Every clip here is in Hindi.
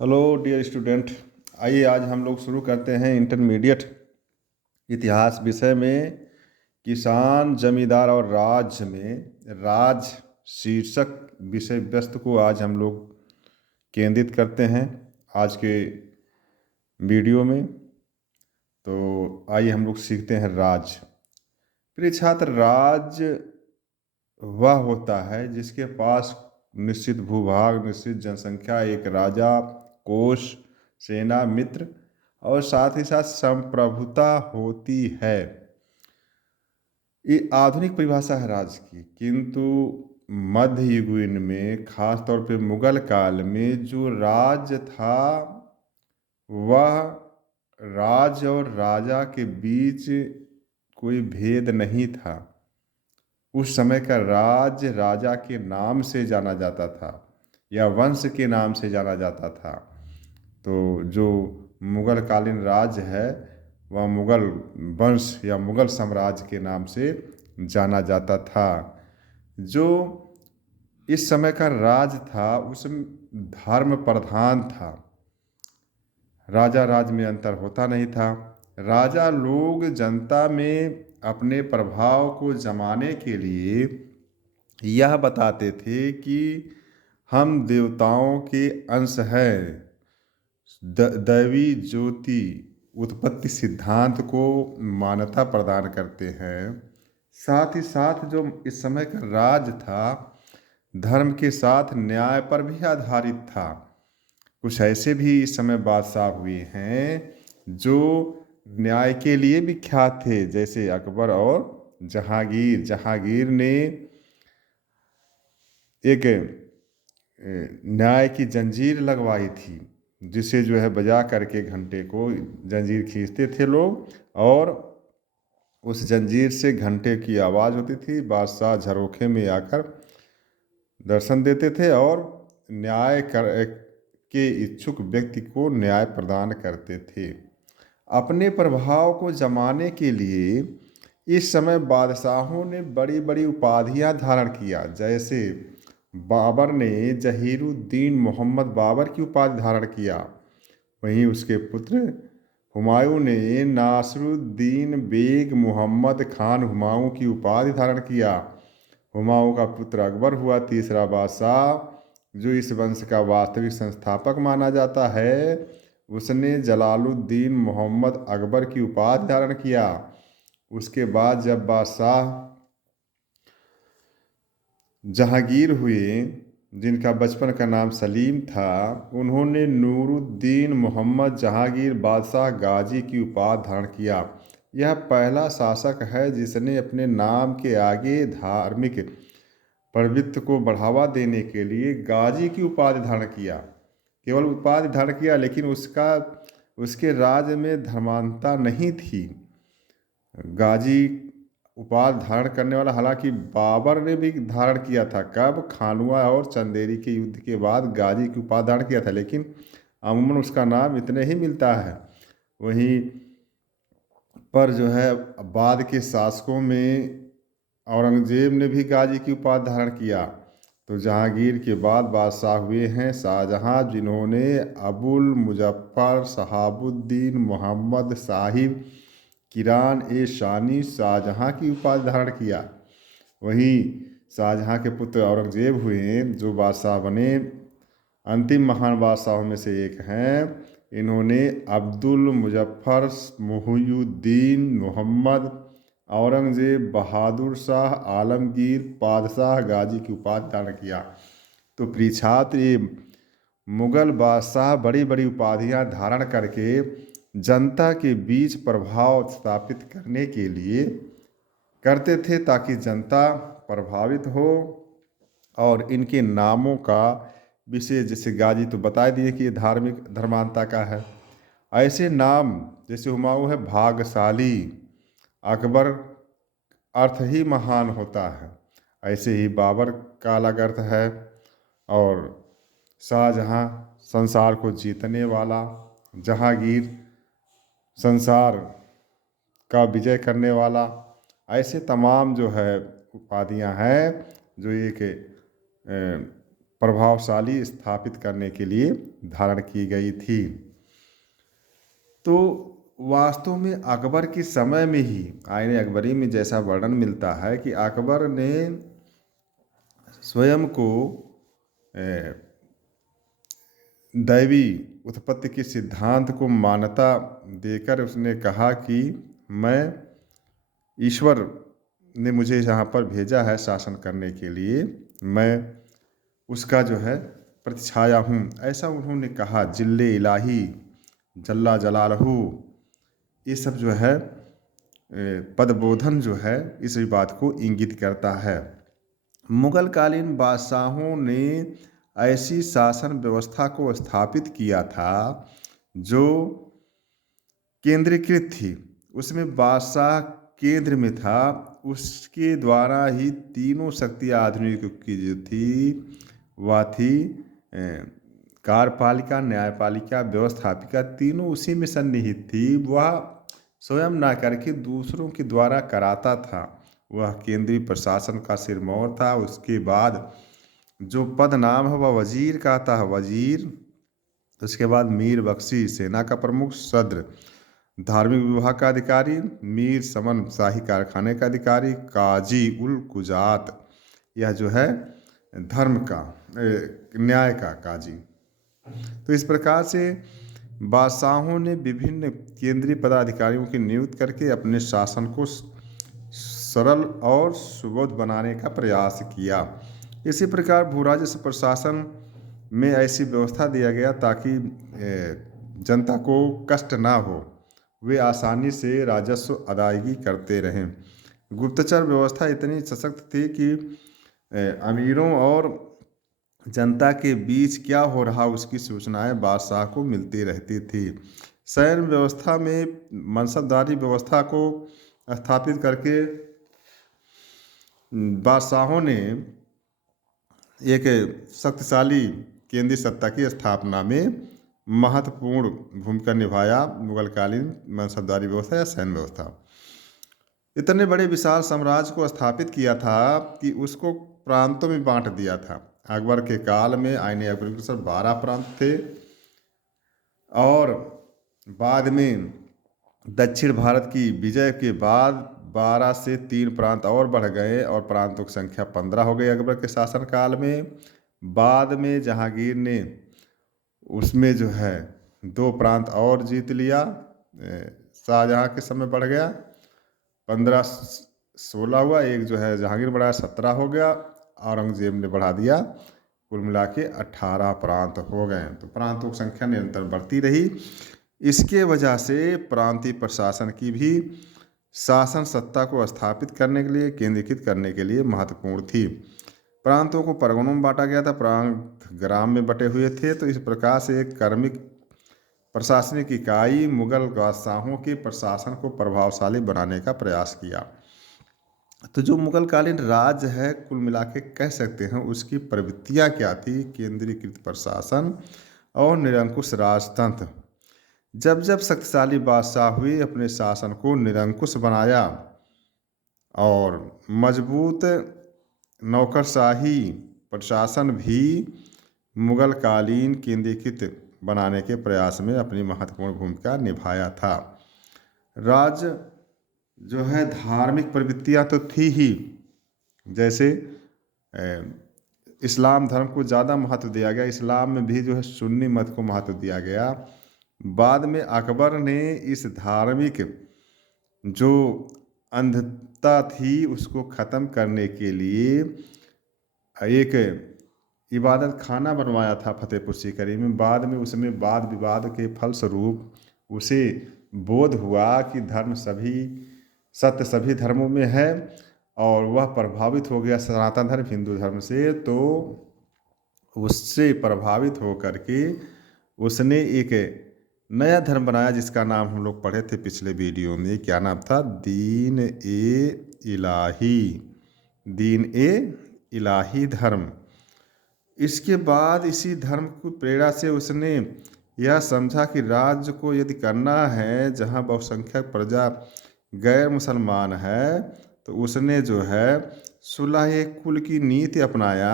Hello dear student. आइए आज हम लोग शुरू करते हैं इंटरमीडिएट इतिहास विषय में किसान जमींदार और राज्य में राज शीर्षक विषय वस्तु को आज हम लोग केंद्रित करते हैं आज के वीडियो में। तो आइए हम लोग सीखते हैं राज। प्रिय छात्र, राज वह होता है जिसके पास निश्चित भूभाग, निश्चित जनसंख्या, एक राजा, कोष, सेना, मित्र और साथ ही साथ संप्रभुता होती है। ये आधुनिक परिभाषा है राज की, किंतु मध्य युगीन में खास तौर पे मुगल काल में जो राज था वह राज और राजा के बीच कोई भेद नहीं था। उस समय का राज राजा के नाम से जाना जाता था या वंश के नाम से जाना जाता था। तो जो मुगल कालीन राज है वह मुगल वंश या मुगल साम्राज्य के नाम से जाना जाता था। जो इस समय का राज था उसमें धर्म प्रधान था। राजा राज में अंतर होता नहीं था। राजा लोग जनता में अपने प्रभाव को जमाने के लिए यह बताते थे कि हम देवताओं के अंश हैं। दैवी ज्योति उत्पत्ति सिद्धांत को मान्यता प्रदान करते हैं। साथ ही साथ जो इस समय का राज था धर्म के साथ न्याय पर भी आधारित था। कुछ ऐसे भी इस समय बादशाह हुए हैं जो न्याय के लिए विख्यात थे, जैसे अकबर और जहांगीर। जहांगीर ने एक न्याय की जंजीर लगवाई थी, जिसे जो है बजा करके घंटे को जंजीर खींचते थे लोग, और उस जंजीर से घंटे की आवाज़ होती थी। बादशाह झरोखे में आकर दर्शन देते थे और न्याय के इच्छुक व्यक्ति को न्याय प्रदान करते थे। अपने प्रभाव को जमाने के लिए इस समय बादशाहों ने बड़ी बड़ी उपाधियां धारण किया। जैसे बाबर ने जहीरुद्दीन मोहम्मद बाबर की उपाधि धारण किया, वहीं उसके पुत्र हुमायूं ने नासरुद्दीन बेग मोहम्मद खान हुमायूं की उपाधि धारण किया। हुमायूं का पुत्र अकबर हुआ तीसरा बादशाह, जो इस वंश का वास्तविक संस्थापक माना जाता है। उसने जलालुद्दीन मोहम्मद अकबर की उपाधि धारण किया। उसके बाद जब बादशाह जहांगीर हुए, जिनका बचपन का नाम सलीम था, उन्होंने नूरुद्दीन मोहम्मद जहांगीर बादशाह गाजी की उपाधि धारण किया। यह पहला शासक है जिसने अपने नाम के आगे धार्मिक प्रवृत्ति को बढ़ावा देने के लिए गाजी की उपाधि धारण किया। केवल उपाधि धारण किया, लेकिन उसके राज्य में धर्मांधता नहीं थी। गाजी उपाधि धारण करने वाला, हालांकि बाबर ने भी धारण किया था। कब? खानुआ और चंदेरी के युद्ध के बाद गाजी की उपाधि धारण किया था, लेकिन अमूमन उसका नाम इतने ही मिलता है। वहीं पर जो है बाद के शासकों में औरंगजेब ने भी गाजी की उपाधि धारण किया। तो जहांगीर के बाद बादशाह हुए हैं शाहजहां, जिन्होंने अबुल मुजफ्फर शहाबुद्दीन मोहम्मद साहिब किरान ए शानी शाहजहां की उपाधि धारण किया। वहीं शाहजहां के पुत्र औरंगजेब हुए जो बादशाह बने, अंतिम महान बादशाहों में से एक हैं। इन्होंने अब्दुल मुजफ्फर मुहियुद्दीन मोहम्मद औरंगजेब बहादुर शाह आलमगीर पादशाह गाजी की उपाधि धारण किया। तो प्रिय छात्र, ये मुगल बादशाह बड़ी बड़ी उपाधियां धारण करके जनता के बीच प्रभाव स्थापित करने के लिए करते थे, ताकि जनता प्रभावित हो। और इनके नामों का विशेष, जैसे गाजी तो बता दिए कि ये धार्मिक धर्मांता का है। ऐसे नाम जैसे हुमायूं है भाग्यशाली, अकबर अर्थ ही महान होता है, ऐसे ही बाबर का अलग अर्थ है, और शाहजहां संसार को जीतने वाला, जहांगीर संसार का विजय करने वाला। ऐसे तमाम जो है उपाधियां हैं जो एक प्रभावशाली स्थापित करने के लिए धारण की गई थी। तो वास्तव में अकबर के समय में ही आईने अकबरी में जैसा वर्णन मिलता है कि अकबर ने स्वयं को दैवी उत्पत्ति के सिद्धांत को मान्यता देकर उसने कहा कि मैं ईश्वर ने मुझे यहाँ पर भेजा है शासन करने के लिए, मैं उसका जो है प्रतिछाया हूँ, ऐसा उन्होंने कहा। जिल्ले इलाही जल्ला जलालहू, ये सब जो है पदबोधन जो है इस बात को इंगित करता है। मुगल कालीन बादशाहों ने ऐसी शासन व्यवस्था को स्थापित किया था जो केंद्रीकृत थी, उसमें बादशाह केंद्र में था, उसके द्वारा ही तीनों शक्तियाँ आधुनिक युग की जो थी वह थी कार्यपालिका, न्यायपालिका, व्यवस्थापिका, तीनों उसी में सन्निहित थी। वह स्वयं ना करके दूसरों के द्वारा कराता था। वह केंद्रीय प्रशासन का सिरमौर था। उसके बाद जो पद नाम है वह वजीर का आता है, वजीर। उसके बाद मीर बख्शी सेना का प्रमुख, सद्र धार्मिक विभाग का अधिकारी, मीर समन शाही कारखाने का अधिकारी, काजी उल कुजात यह जो है धर्म का न्याय का काजी। तो इस प्रकार से बादशाहों ने विभिन्न केंद्रीय पदाधिकारियों की नियुक्ति करके अपने शासन को सरल और सुबोध बनाने का प्रयास किया। इसी प्रकार भूराजस्व प्रशासन में ऐसी व्यवस्था दिया गया ताकि जनता को कष्ट ना हो, वे आसानी से राजस्व अदायगी करते रहें। गुप्तचर व्यवस्था इतनी सशक्त थी कि अमीरों और जनता के बीच क्या हो रहा उसकी सूचनाएं बादशाह को मिलती रहती थी। सैन्य व्यवस्था में मनसबदारी व्यवस्था को स्थापित करके बादशाहों ने एक शक्तिशाली केंद्रीय सत्ता की स्थापना में महत्वपूर्ण भूमिका निभाया। मुगलकालीन मनसबदारी व्यवस्था या सैन्य व्यवस्था इतने बड़े विशाल साम्राज्य को स्थापित किया था कि उसको प्रांतों में बांट दिया था। अकबर के काल में आईने अकबर के अनुसार 12 प्रांत थे और बाद में दक्षिण भारत की विजय के बाद 12 से 3 प्रांत और बढ़ गए और प्रांतों की संख्या 15 हो गई अकबर के शासनकाल में। बाद में जहांगीर ने उसमें जो है 2 प्रांत और जीत लिया। शाहजहां के समय बढ़ गया, 15-16 हुआ, एक जो है जहांगीर बढ़ाया 17 हो गया, औरंगजेब ने बढ़ा दिया, कुल मिला के 18 प्रांत हो गए। तो प्रांतों की संख्या निरंतर बढ़ती रही। इसके वजह से प्रांतीय प्रशासन की भी शासन सत्ता को स्थापित करने के लिए, केंद्रीकृत करने के लिए महत्वपूर्ण थी। प्रांतों को परगनों में बांटा गया था, प्रांत ग्राम में बटे हुए थे। तो इस प्रकार से एक कर्मिक प्रशासनिक इकाई मुगल बादशाहों के प्रशासन को प्रभावशाली बनाने का प्रयास किया। तो जो मुगलकालीन राज्य है कुल मिला के कह सकते हैं उसकी प्रवृत्तियाँ क्या थी, केंद्रीकृत प्रशासन और निरंकुश राजतंत्र। जब जब शक्तिशाली बादशाह हुए अपने शासन को निरंकुश बनाया और मजबूत नौकरशाही प्रशासन भी मुगलकालीन केंद्रीकृत बनाने के प्रयास में अपनी महत्वपूर्ण भूमिका निभाया था। राज्य जो है धार्मिक प्रवृत्तियाँ तो थी ही, जैसे इस्लाम धर्म को ज़्यादा महत्व दिया गया, इस्लाम में भी जो है सुन्नी मत को महत्व दिया गया। बाद में अकबर ने इस धार्मिक जो अंधता थी उसको ख़त्म करने के लिए एक इबादत खाना बनवाया था फतेहपुर सीकरी में। बाद में उसमें वाद विवाद के फलस्वरूप उसे बोध हुआ कि धर्म सत्य सभी धर्मों में है और वह प्रभावित हो गया सनातन धर्म हिंदू धर्म से। तो उससे प्रभावित होकर के उसने एक नया धर्म बनाया जिसका नाम हम लोग पढ़े थे पिछले वीडियो में। क्या नाम था? दीन ए इलाही, दीन ए इलाही धर्म। इसके बाद इसी धर्म की प्रेरणा से उसने यह समझा कि राज्य को यदि करना है जहाँ बहुसंख्यक प्रजा गैर मुसलमान है तो उसने जो है सुलह कुल की नीति अपनाया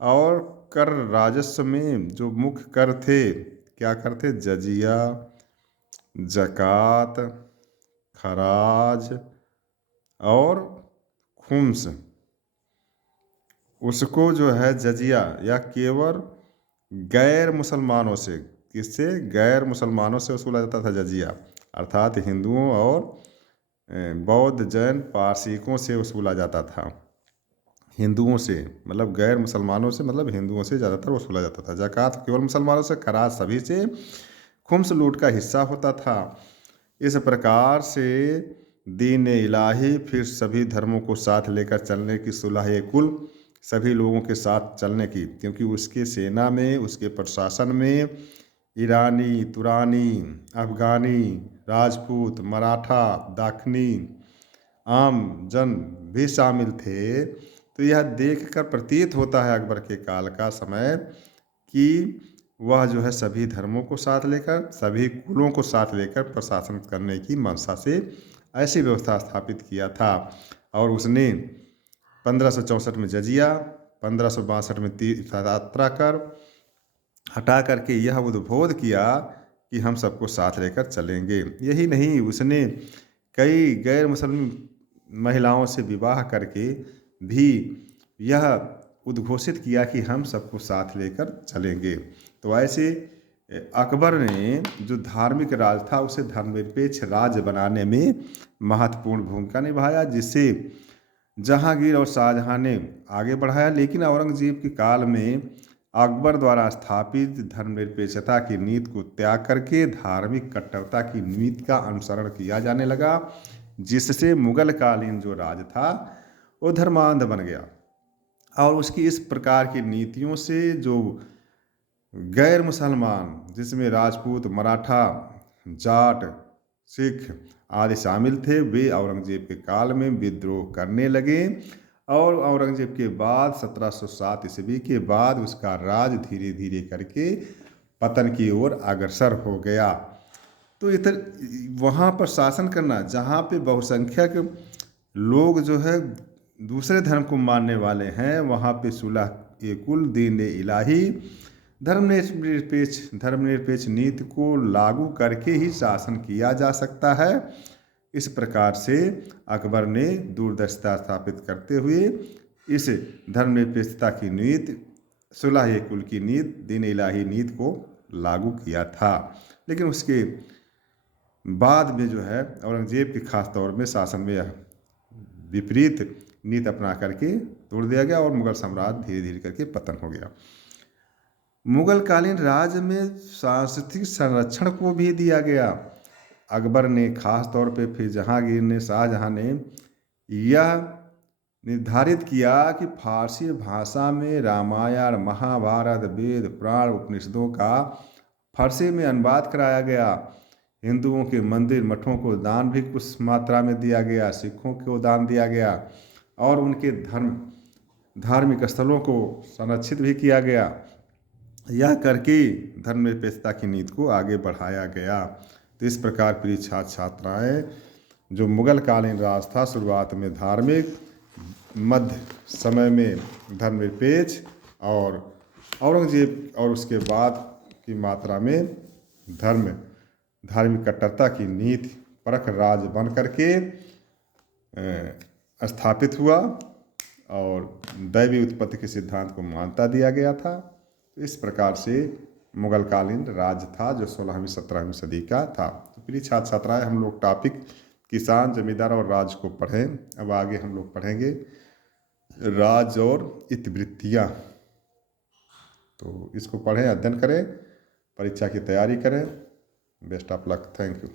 और कर राजस्व में जो मुख्य कर थे, क्या कर थे? जजिया, ज़कात, खराज और खुम्स। उसको जो है जजिया या केवल गैर मुसलमानों से, किससे? गैर मुसलमानों से वसूला जाता था जजिया, अर्थात हिंदुओं और बौद्ध, जैन, पारसिकों से वसूला जाता था। हिंदुओं से मतलब गैर मुसलमानों से, मतलब हिंदुओं से ज़्यादातर वसूला जाता था। ज़कात केवल मुसलमानों से, खराज सभी से, खुम्स लूट का हिस्सा होता था। इस प्रकार से दीन इलाही फिर सभी धर्मों को साथ लेकर चलने की सुलह कुल, सभी लोगों के साथ चलने की, क्योंकि उसके सेना में, उसके प्रशासन में ईरानी, तुरानी, अफ़गानी, राजपूत, मराठा, दाखनी, आम जन भी शामिल थे। तो यह देखकर प्रतीत होता है अकबर के काल का समय कि वह जो है सभी धर्मों को साथ लेकर, सभी कुलों को साथ लेकर प्रशासन करने की मंशा से ऐसी व्यवस्था स्थापित किया था। और उसने 1564 में जजिया, 1562 में तीर्थयात्रा कर हटा करके यह उद्बोध किया कि हम सबको साथ लेकर चलेंगे। यही नहीं, उसने कई गैर मुसलमान महिलाओं से विवाह करके भी यह उद्घोषित किया कि हम सबको साथ लेकर चलेंगे। तो ऐसे अकबर ने जो धार्मिक राज था उसे धर्मनिरपेक्ष राज्य बनाने में महत्वपूर्ण भूमिका निभाया, जिससे जहांगीर और शाहजहां ने आगे बढ़ाया। लेकिन औरंगजेब के काल में अकबर द्वारा स्थापित धर्मनिरपेक्षता की नीति को त्याग करके धार्मिक कट्टरता की नीति का अनुसरण किया जाने लगा, जिससे मुगल कालीन जो राज था वो धर्मांध बन गया। और उसकी इस प्रकार की नीतियों से जो गैर मुसलमान, जिसमें राजपूत, मराठा, जाट, सिख आदि शामिल थे, वे औरंगजेब के काल में विद्रोह करने लगे। और औरंगजेब के बाद 1707 ईस्वी के बाद उसका राज धीरे धीरे करके पतन की ओर अग्रसर हो गया। तो इधर वहाँ पर शासन करना जहाँ पे बहुसंख्यक लोग जो है दूसरे धर्म को मानने वाले हैं, वहाँ पे सुलह कुल, दीन इलाही, धर्मनिरपेक्ष नीति को लागू करके ही शासन किया जा सकता है। इस प्रकार से अकबर ने दूरदर्शिता स्थापित करते हुए इस धर्मनिरपेक्षता की नीति, सुलह कुल की नीति, दीन इलाही नीति को लागू किया था। लेकिन उसके बाद में जो है औरंगजेब के खास तौर में शासन में यह विपरीत नीति अपना करके तोड़ दिया गया और मुगल साम्राज्य धीरे धीरे करके पतन हो गया। मुगल कालीन राज्य में सांस्कृतिक संरक्षण को भी दिया गया। अकबर ने खास तौर पे, फिर जहांगीर ने, शाहजहां ने यह निर्धारित किया कि फारसी भाषा में रामायण, महाभारत, वेद, पुराण, उपनिषदों का फारसी में अनुवाद कराया गया। हिंदुओं के मंदिर मठों को दान भी कुछ मात्रा में दिया गया, सिखों को दान दिया गया और उनके धार्मिक स्थलों को संरक्षित भी किया गया। यह करके धर्मनिरपेक्षता की नीति को आगे बढ़ाया गया। तो इस प्रकार प्रिय छात्र छात्राएँ, जो मुगल कालीन राज था शुरुआत में धार्मिक, मध्य समय में धर्मनिरपेक्ष और औरंगजेब और उसके बाद की मात्रा में धार्मिक कट्टरता की नीति परख राज बन करके स्थापित हुआ और दैवी उत्पत्ति के सिद्धांत को मान्यता दिया गया था। तो इस प्रकार से मुगल कालीन राज था जो 16वीं 17वीं सदी का था। तो प्रिय छात्र छात्राएँ, हम लोग टॉपिक किसान, जमींदार और राज को पढ़ें। अब आगे हम लोग पढ़ेंगे राज और इतिवृत्तियाँ। तो इसको पढ़ें, अध्ययन करें, परीक्षा की तैयारी करें। Best of luck. Thank you.